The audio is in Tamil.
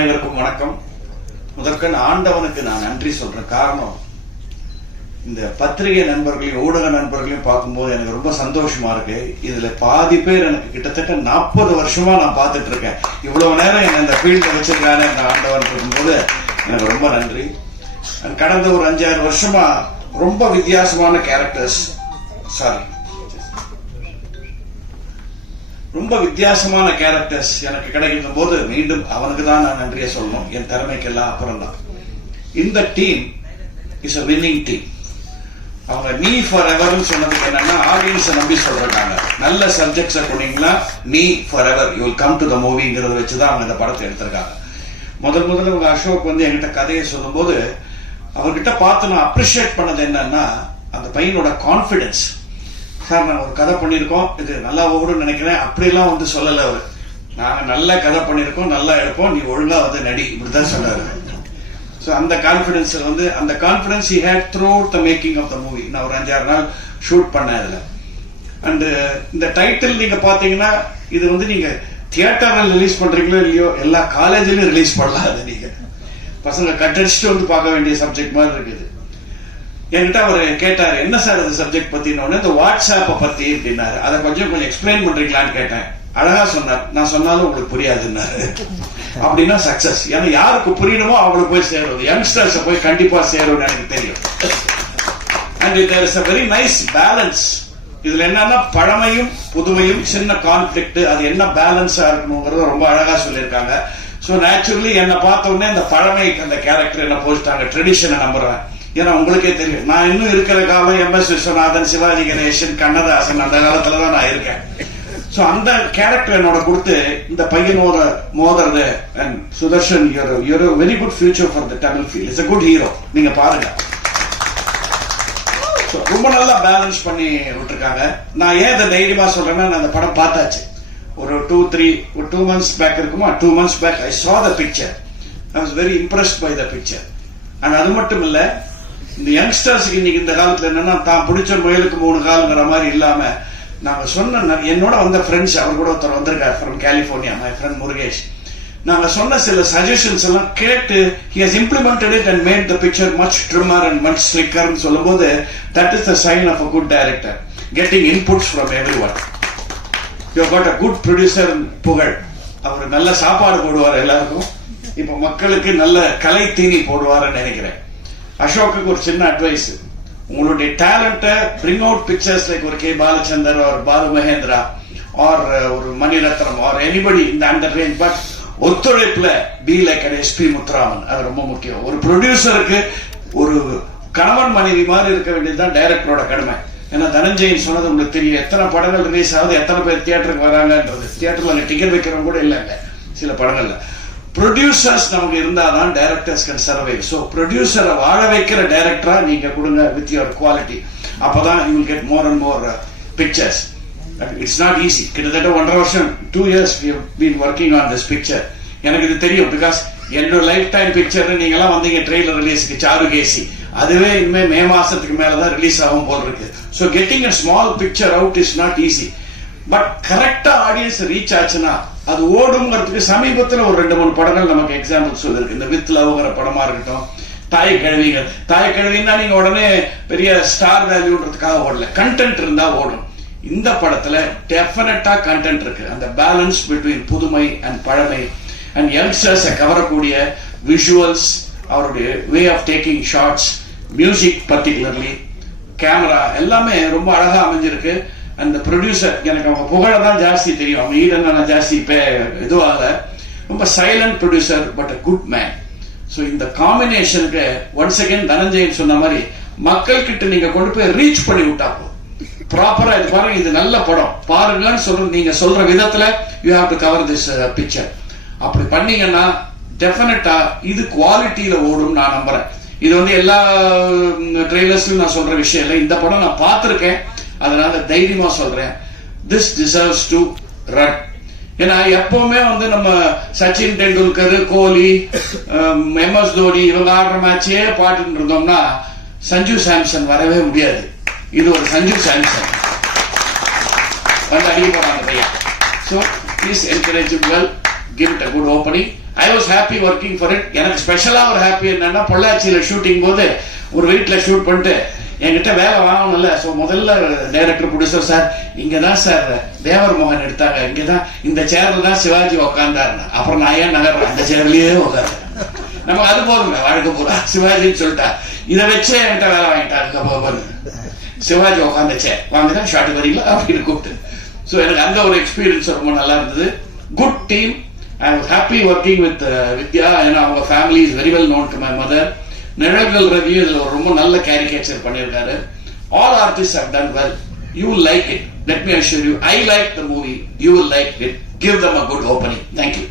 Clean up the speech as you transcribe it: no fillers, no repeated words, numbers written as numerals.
அனைவருக்கும் வணக்கம். முதற்கண் ஆண்டவனுக்கு நான் நன்றி சொல்றேன். காரணம், இந்த பத்திரிகை நண்பர்களையும் ஊடக நண்பர்களையும் பார்க்கும்போது எனக்கு ரொம்ப சந்தோஷமா இருக்கு. இதுல பாதி பேர் எனக்கு கிட்டத்தட்ட 40 வருஷமா நான் பார்த்துட்டு இருக்கேன். இவ்வளவு நேரம் என்ன இந்த ஃபீல்ட வச்சிருக்கானே இந்த ஆண்டவன் இருக்கும்போது எனக்கு ரொம்ப நன்றி. கடந்த ஒரு 5-6 வருஷமா ரொம்ப வித்தியாசமான கேரக்டர்ஸ், ரொம்ப வித்தியாசமான கேரக்டர்ஸ் எனக்கு கிடைக்கும் போது மீண்டும் அவனுக்கு தான் நான் நன்றியை சொல்லணும். என் திறமைக்கெல்லாம் அப்புறம் தான். இந்த team is a winning team. அவங்க நீ ஃபார் எவர்னு சொன்னதுக்கு என்னன்னா, ஆடியன்ஸை நம்பி சொல்றாங்க. நல்ல சப்ஜெக்ட்ஸை கொண்டீங்கன்னா நீ forever you will come to the மூவிங்கிறத வச்சுதான் அவங்க இந்த படத்தை எடுத்திருக்காங்க. முதல்ல உங்க அசோக் வந்து என்கிட்ட கதையை சொல்லும் போது அவர்கிட்ட பார்த்து நான் அப்ரிஷியேட் பண்ணது என்னன்னா, அந்த பையனோட கான்பிடன்ஸ். சார், நாங்கள் ஒரு கதை பண்ணியிருக்கோம், இது நல்லா ஓடுன்னு நினைக்கிறேன், அப்படிலாம் வந்து சொல்லலை அவர். நாங்கள் நல்ல கதை பண்ணியிருக்கோம், நல்லா எடுப்போம், நீ ஒழுங்கா வந்து நடி, இப்படிதான் சொன்னாரு. ஸோ அந்த கான்பிடன்ஸ் வந்து அந்த confidence he had throughout the making of the movie. நான் ஒரு 5-6 நாள் ஷூட் பண்ணேன் இதுல. அண்ட் இந்த டைட்டில் நீங்க பாத்தீங்கன்னா, இது வந்து நீங்க தியேட்டர்ல ரிலீஸ் பண்றீங்களோ இல்லையோ, எல்லா காலேஜ்லயும் ரிலீஸ் பண்ணலாம். அது நீங்க பசங்க கட்டடிச்சுட்டு வந்து பார்க்க வேண்டிய சப்ஜெக்ட் மாதிரி இருக்குது. என்கிட்ட அவர் கேட்டாரு, என்ன சார் இது சப்ஜெக்ட் பத்தினோன்னு, இந்த வாட்ஸ்ஆப்பை பத்தி அப்படின்னாரு. அதை கொஞ்சம் எக்ஸ்பிளைன் பண்றீங்களான்னு கேட்டேன். அழகா சொன்னார். நான் சொன்னாலும் உங்களுக்கு புரியாதுன்னாரு. அப்படின்னா சக்சஸ். ஏன்னா யாருக்கு புரியணுமோ அவங்களுக்கு போய் சேரும், யங்ஸ்டர்ஸ் போய் கண்டிப்பா சேரும்னு எனக்கு தெரியும். And there is a very nice balance. இதுல என்னன்னா, பழமையும் புதுமையும், சின்ன கான்ஃபிளிக்ட், அது என்ன பேலன்ஸா இருக்கணுங்கிறத ரொம்ப அழகா சொல்லியிருக்காங்க. ஸோ நேச்சுரலி என்னை பார்த்த உடனே அந்த பழமைக்கு அந்த கேரக்டர் என்ன போச்சுட்டாங்க. ட்ரெடிஷனை நம்புறேன். ஏன்னா உங்களுக்கே தெரியும், நான் இன்னும் இருக்கிற காலம் MS விஸ்வநாதன், சிவாஜி கணேசன், கண்ணதாசன், அந்த காலத்துலதான் நான் இருக்கேன். சோ அந்த கேரக்டர் என்னோட கொடுத்து இந்த பையனோட மோதுறது. And Sudarshan, you're a very good future for the Tamil field. It's a good hero. நீங்க பாருங்க. ரொம்ப நல்லா பேலன்ஸ் பண்ணி விட்டுருக்காங்க. நான் ஏன் இந்த தைரியமா சொல்றேன்னா, நான் அந்த படம் பார்த்தாச்சு. ஒரு 2 months பேக் இருக்குமா, 2 months back I saw the picture. I was very impressed by the picture. And அது மட்டும் இல்ல, இந்த யங்ஸ்டர்ஸ்க்கு இன்னைக்கு இந்த காலத்துல என்னன்னா, தான் பிடிச்ச முயலுக்கு 3 கால்ங்கிற மாதிரி இல்லாம, நாங்க சொன்ன என்னோட வந்த ஃப்ரெண்ட்ஸ், அவர் கூட ஒருத்தர் வந்திருக்காரு from California, my friend Murugesh. நாங்க சொன்ன சில சஜஷன்ஸ் எல்லாம் கேட்டு he has implemented it and made the picture much trimmer and much slicker ன்னு சொல்லும்போது, that is the sign of a good director, getting inputs from everyone. You have got a good producer, புகழ். அவர் நல்ல சாப்பாடு போடுவார் எல்லாருக்கும். இப்ப மக்களுக்கு நல்ல கலை தீனி போடுவாருன்னு நினைக்கிறேன். அசோக்கு ஒரு சின்ன அட்வைஸ், உங்களுடைய டேலண்ட்டை பிரிங் அவுட் பிக்சர்ஸ் லைக் ஒரு கே பாலச்சந்தர் ஒரு பாலு மகேந்திரா ஆர் ஒரு மணிரத்னம் ஆர் எனிபடி இந்த அந்த ரேஞ்ச். பட் ஒத்துழைப்புல be like an SP Muthuraman. அது ரொம்ப முக்கியம். ஒரு ப்ரொடியூசருக்கு ஒரு கணவன் மனைவி மாதிரி இருக்க வேண்டியதுதான் டைரக்டரோட கடமை. ஏன்னா தனஞ்சயன் சொன்னது உங்களுக்கு தெரியும், எத்தனை படங்கள் ரிலீஸ் ஆகுது, எத்தனை பேர் தியேட்டருக்கு வராங்கன்றது. தியேட்டர்ல டிக்கெட் வைக்கிறவங்க கூட இல்லைங்க சில படங்கள்ல. ப்ரொடியூசர்ஸ் நமக்கு இருந்தாதான் டைரக்டர்ஸ் கேன் சர்வைவ். ஸோ ப்ரொடியூசரை வாழ வைக்கிற டைரக்டரா நீங்க கொடுங்க வித் யுவர் குவாலிட்டி. அப்பதான் you will get more and more pictures. It's not easy. கிட்டத்தட்ட 1.5 வருஷம் 2 years we have been working on this picture. எனக்கு இது தெரியும், பிகாஸ் என்னோட லைஃப் டைம் பிக்சர் நீங்க எல்லாம் வந்தீங்க ட்ரெய்லர் ரிலீஸ்க்கு சாருகேசி. அதுவே இனிமே மே மாசத்துக்கு மேலதான் ரிலீஸ் ஆகும் போல் இருக்கு. So getting a small picture out is not easy. But கரெக்டா ஆடியன்ஸ் ரீச் ஆச்சுன்னா அது ஓடுங்கிறதுக்கு சமீபத்தில் ஒரு 2-3 படங்கள் நமக்கு எக்ஸாம்பிள் சொல்லிருக்கு. இந்த வித் லவ்ங்கிற படமா இருக்கட்டும், தாய் கிழவின்னா நீங்க உடனே பெரிய ஸ்டார் வேல்யூன்றதுக்காக ஓடல, கண்டென்ட் இருந்தா ஓடும். இந்த படத்துல டெஃபினட்டா கண்டென்ட் இருக்கு. அந்த பேலன்ஸ் பிட்வீன் புதுமை அண்ட் பழமை அண்ட் யங்ஸ்டர்ஸ் கவரக்கூடிய விஷுவல்ஸ், அவருடைய way of taking shots, music particularly, camera எல்லாமே ரொம்ப அழகா அமைஞ்சிருக்கு. அந்த ப்ரொடியூசர், எனக்கு அவங்க புகழதான் ஜாஸ்தி தெரியும், அவங்க ஈடன் ஜாஸ்தி இதுவும் ஆகல. ரொம்ப silent producer but a good man. So இந்த காம்பினேஷனுக்கு ஒன்ஸ் அகேன் தனஞ்சயன் சொன்ன மாதிரி மக்கள் கிட்ட நீங்க கொண்டு போய் ரீச் பண்ணி விட்டா ப்ராப்பரா இது பாருங்க, இது நல்ல படம் பாருங்கன்னு சொல்ற நீங்க சொல்ற விதத்துல you have to cover this picture. அப்படி பண்ணீங்கன்னா டெஃபினட்டா இது குவாலிட்டியில ஓடும் நான் நம்புறேன். இது வந்து எல்லா ட்ரெய்லர்ஸ்லயும் நான் சொல்ற விஷயம் இல்லை, இந்த படம் நான் பார்த்திருக்கேன், அதனால தைரியமா சொல்றேன். This deserves to run. ஏன்னா எப்பவுமே வந்து நம்ம சச்சின் டெண்டுல்கர், கோலி, MS தோனி இவங்க ஆடுற மேட்சே பாட்டுட்டு இருந்தோம்னா சஞ்சு சாம்சன் வரவே முடியாது. இது ஒரு சஞ்சு சாம்சன் வந்து அடிக்க போறாங்க பையன். So please encourage well, give it a good opening. I was happy working for it. எனக்கு ஸ்பெஷலா ஒரு ஹாப்பி என்னன்னா, பொள்ளாச்சியில ஷூட்டிங் போது ஒரு வீட்டுல ஷூட் பண்ணிட்டு என்கிட்ட வேலை வாங்கணும்ல. ஸோ முதல்ல டைரக்டர் ப்ரொடியூசர், சார் இங்கதான் சார் தேவர் மோகன் எடுத்தாங்க, இங்கதான் இந்த சேர்ல தான் சிவாஜி உக்காந்தாருன்னா. அப்புறம் நான் ஏன் நகர்றேன், அந்த சேர்லயே உட்காந்து நமக்கு அது போதுங்க வாழ்க்கை பூரா. சிவாஜின்னு சொல்லிட்டா இதை வச்சே என்கிட்ட வேலை வாங்கிட்டாங்க. சிவாஜி உட்காந்துச்சே வாங்கினா ஷார்ட் வரீங்களா அப்படின்னு கூப்பிட்டு. ஸோ எனக்கு அந்த ஒரு எக்ஸ்பீரியன்ஸ் ரொம்ப நல்லா இருந்தது. Good team. I was happy working with Vidya. ஏன்னா அவங்க family is very well known to my mother. Nizhalgal Ravi இதுல ஒரு ரொம்ப நல்ல கேரிகேச்சர் பண்ணியிருக்காரு. All artist have done well. You will like it. Let me assure you, I like the movie. You will like it. Give them a good opening. Thank you.